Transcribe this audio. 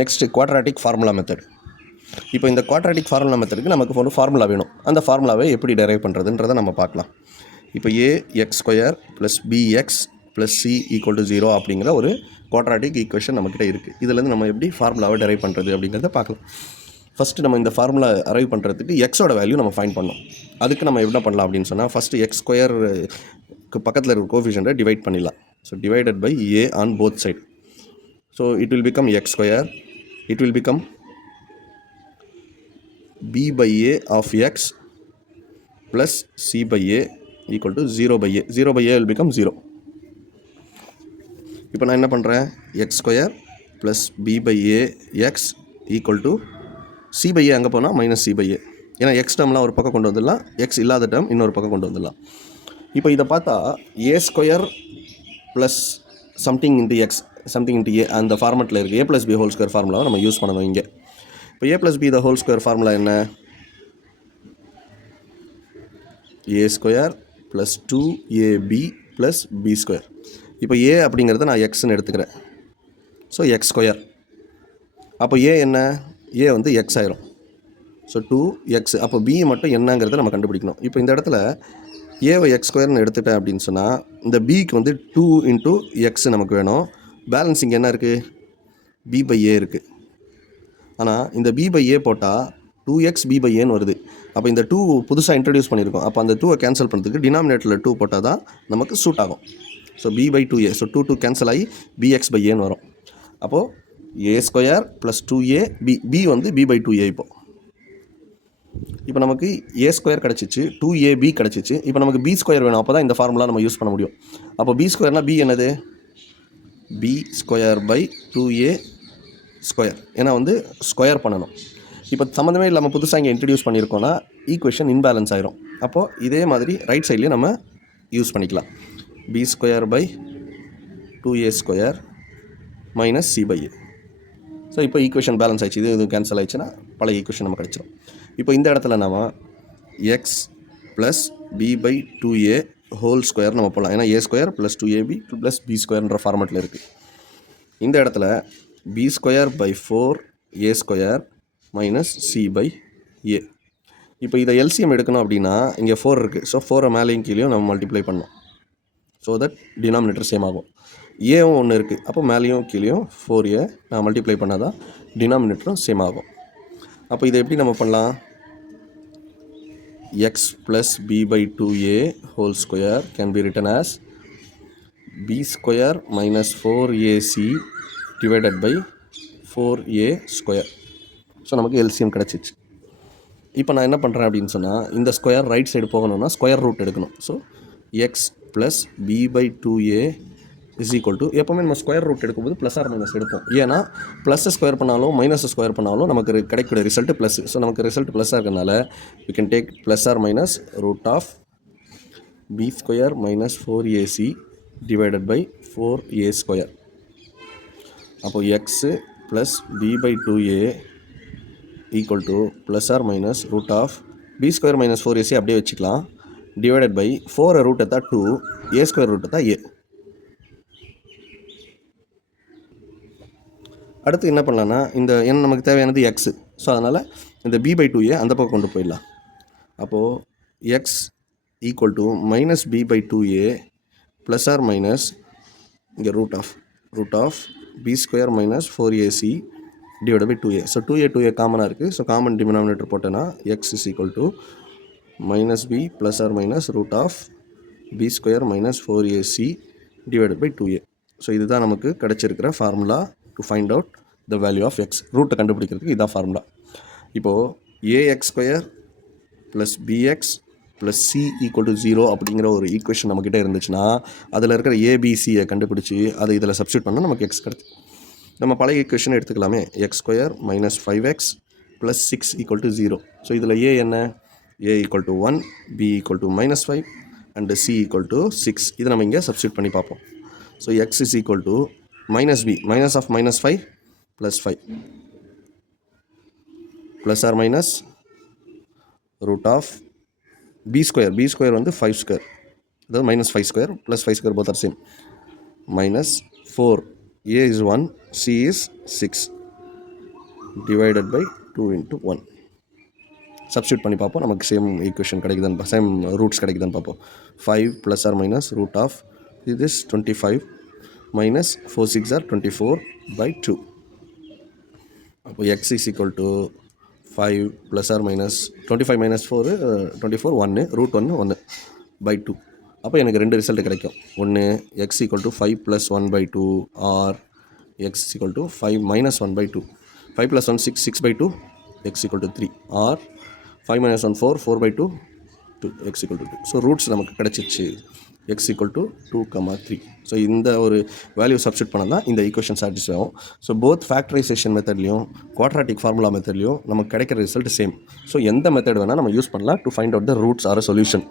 Next quadratic formula method. இப்போ இந்த quadratic formula மெத்தடுக்கு நமக்கு ஒரு ஃபார்முலா வேணும். அந்த ஃபார்முலாவை எப்படி டெரைவ் பண்ணுறதுன்றதை நம்ம பார்க்கலாம். இப்போ ax square plus bx plus c equal to 0 அப்படிங்கிற ஒரு குவாட்ராட்டிக் ஈக்குவேஷன் நம்மக்கிட்ட இருக்குது. இதுலேருந்து நம்ம எப்படி ஃபார்முலாவை டெரைவ் பண்ணுறது அப்படிங்கிறத பார்க்கலாம். ஃபஸ்ட்டு நம்ம இந்த ஃபார்முலா அரைவ் பண்ணுறதுக்கு எக்ஸோட வேல்யூ நம்ம ஃபைண்ட் பண்ணோம். அதுக்கு நம்ம என்ன பண்ணலாம் அப்படின்னு சொன்னால், ஃபஸ்ட்டு எக்ஸ் ஸ்கொயருக்கு பக்கத்தில் இருக்கிற கோஎஃபிஷியன்ட்டை டிவைட் பண்ணிடலாம். So divided by a on both side. So it will become x square, it will become b by a of x plus c by a equal to 0 by a. 0 by a will become 0. இப்போ நான் என்ன பண்ணுறேன், x square plus b by a x equal to c by a அங்கே போனால் minus c by a. ஏன்னா X டேர்ம்லாம் ஒரு பக்கம் கொண்டு வந்துடலாம், எக்ஸ் இல்லாத டேர்ம் இன்னொரு பக்கம் கொண்டு வந்துடலாம். இப்போ இதை பார்த்தா a square plus something into x something into a அந்த ஃபார்மெட்டில் இருக்குது. a plus b whole square ஃபார்முலாவை நம்ம யூஸ் பண்ணணும் இங்கே. இப்போ a plus b the whole square formula என்ன, a square plus 2ab plus b square. இப்போ a அப்படிங்கிறத நான் எக்ஸ்ன்னு எடுத்துக்கிறேன். So x square. அப்போ a என்ன, a வந்து எக்ஸ் ஆயிரும். So 2x. அப்போ b மட்டும் என்னங்கிறத நம்ம கண்டுபிடிக்கணும். இப்போ இந்த இடத்துல ஏவை எக்ஸ் ஸ்கொயர்னு எடுத்துட்டேன் அப்படின்னு சொன்னால், இந்த பிக்கு வந்து 2 இன்ட்டு எக்ஸ் நமக்கு வேணும். பேலன்ஸ் இங்கே என்ன இருக்குது, b பை a இருக்குது. ஆனால் இந்த b பை a போட்டால் 2x b பை ஏன்னு வருது. அப்போ இந்த 2 புதுசாக இன்ட்ரடியூஸ் பண்ணியிருக்கோம். அப்போ அந்த 2வை கேன்சல் பண்ணுறதுக்கு டினாமினேட்டரில் 2 போட்டால் தான் நமக்கு சூட் ஆகும். So b by 2a. So 2 cancel ஆகி bx பை ஏன்னு வரும். அப்போது a square plus 2a b வந்து b பை 2a. இப்போ நமக்கு a ஸ்கொயர் கிடச்சிச்சு, 2ab கிடச்சிச்சு. இப்போ நமக்கு b ஸ்கொயர் வேணும். அப்போ தான் இந்த ஃபார்முலா நம்ம யூஸ் பண்ண முடியும். அப்போ b ஸ்கொயர்னால் b என்னது, b square by 2a square. ஏன்னா வந்து ஸ்கொயர் பண்ணணும். இப்போ சம்மந்தமே இல்லாமல் புதுசாக இங்கே இன்ட்ரடியூஸ் பண்ணியிருக்கோன்னா ஈக்குவேஷன் இன்பேலன்ஸ் ஆயிரும். அப்போது இதே மாதிரி ரைட் சைட்லேயும் நம்ம யூஸ் பண்ணிக்கலாம். b square by 2a square minus c by a. So இப்போ ஈக்குவேஷன் பேலன்ஸ் ஆயிடுச்சு. இது கேன்சல் ஆயிடுச்சுன்னா பழைய ஈக்குவேஷன் நம்ம கிடச்சிடும். இப்போ இந்த இடத்துல நம்ம x plus b by 2a whole square நம்ம போடலாம். ஏன்னா a square plus 2ab plus b ஸ்கொயர்ன்ற ஃபார்மெட்டில் இருக்குது. இந்த இடத்துல b square by 4a square minus c by a. இப்போ இதை எல்சிஎம் எடுக்கணும் அப்படின்னா இங்கே 4 இருக்குது. ஸோ 4 மேலேயும் கீழேயும் நம்ம மல்டிப்ளை பண்ணோம். ஸோ தட் டினாமினேட்டர் சேம் ஆகும். ஏவும் ஒன்று இருக்குது. அப்போ மேலேயும் கீழேயும் 4a நான் மல்டிப்ளை பண்ணால் தான் டினாமினேட்டரும் சேம் ஆகும். அப்போ இதை எப்படி நம்ம பண்ணலாம், x plus b by 2a whole square can be written as b square minus 4ac divided by 4a square. So நமக்கு எல்சிஎம் கிடச்சிச்சு. இப்போ நான் என்ன பண்ணுறேன் அப்படின்னு சொன்னால், இந்த ஸ்கொயர் ரைட் சைடு போகணும்னா ஸ்கொயர் ரூட் எடுக்கணும். So x plus b by 2a is equal to, எப்போவுமே நம்ம ஸ்கொயர் ரூட் எடுக்கும்போது ப்ளஸ் ஆர் மைனஸ் எடுப்போம். ஏன்னா ப்ளஸ் ஸ்கொயர் பண்ணாலும் மைனஸ் ஸ்கொயர் பண்ணாலும் நமக்கு கிடைக்கிற ரிசல்ட்டு ப்ளஸ். ஸோ நமக்கு ரிசல்ட் ப்ளஸ்ஸாக இருக்கிறதுனால we can take plus or minus root of b square minus 4ac divided by 4a square. அப்போது x plus b by 2a equal to plus or minus root of b square minus 4ac அப்படியே வச்சுக்கலாம், divided by 4 root எடுத்தா 2, a square root எடுத்தா a. அடுத்து என்ன பண்ணலான்னா, இந்த n நமக்கு தேவையானது எக்ஸு. ஸோ அதனால் இந்த b பை 2a அந்த பக்கம் கொண்டு போயிடலாம். அப்போது x equal to minus b by 2a plus or minus இங்கே root of b square minus 4ac divide by 2a. So 2a காமனாக இருக்குது. ஸோ காமன் டிமினாமினேட்டர் போட்டேன்னா x is equal to minus b plus or minus root of b square minus 4ac divide by 2a. So இதுதான் நமக்கு கிடச்சிருக்கிற formula to find out the value of x. ரூட்டை கண்டுபிடிக்கிறதுக்கு இதான் formula. இப்போது ax square plus bx plus c equal to 0 அப்படிங்கிற ஒரு equation நம்மக்கிட்ட இருந்துச்சுன்னா, அதில் இருக்கிற ஏபிசியை கண்டுபிடிச்சி அதை இதில் சப்ஸ்டியூட் பண்ணால் நமக்கு எக்ஸ் கிடைக்கும். நம்ம பழைய ஈக்குவேஷன் எடுத்துக்கலாமே, x square minus 5x plus 6 equal to 0. So இதில் a என்ன, a equal to 1, b equal to minus 5 and c equal to 6. இதை நம்ம இங்கே சப்ஸ்டியூட் பண்ணி பார்ப்போம். So x is equal to minus b, minus of minus 5 plus 5 plus or minus root of b square வந்து 5 square, அதாவது minus 5 square plus 5 square both are same, minus 4, a is 1, c is 6 divided by 2 into 1. Substitute பண்ணி பார்ப்போம், நமக்கு same equation கிடைக்குதான்னு, same roots கிடைக்குதான்னு பார்ப்போம். 5 plus or minus root of this 25 minus 4 6 are 24 by 2. அப்போ x is equal to 5 plus or minus 25 minus 4 24 1 root 1 by 2. அப்போ எனக்கு ரெண்டு ரிசல்ட் கிடைக்கும். ஒன்று x equal to 5 plus 1 by 2 or x equal to 5 minus 1 by 2. 5 plus 1 6 6 by 2 x equal to 3 or 5 minus 1 4 4 by 2 x equal to 2. So roots நமக்கு கிடச்சிச்சு x equal to 2, 3. So இந்த ஒரு value substitute பண்ணால் தான் இந்த equation satisfy ஆகும். So both factorisation மெத்தட்லையும் quadratic formula மெத்தட்லையும் நமக்கு கிடைக்கிற ரிசல்ட் சேம். ஸோ எந்த மெத்தட் வேணால் நம்ம யூஸ் பண்ணலாம் to find out the roots or solution.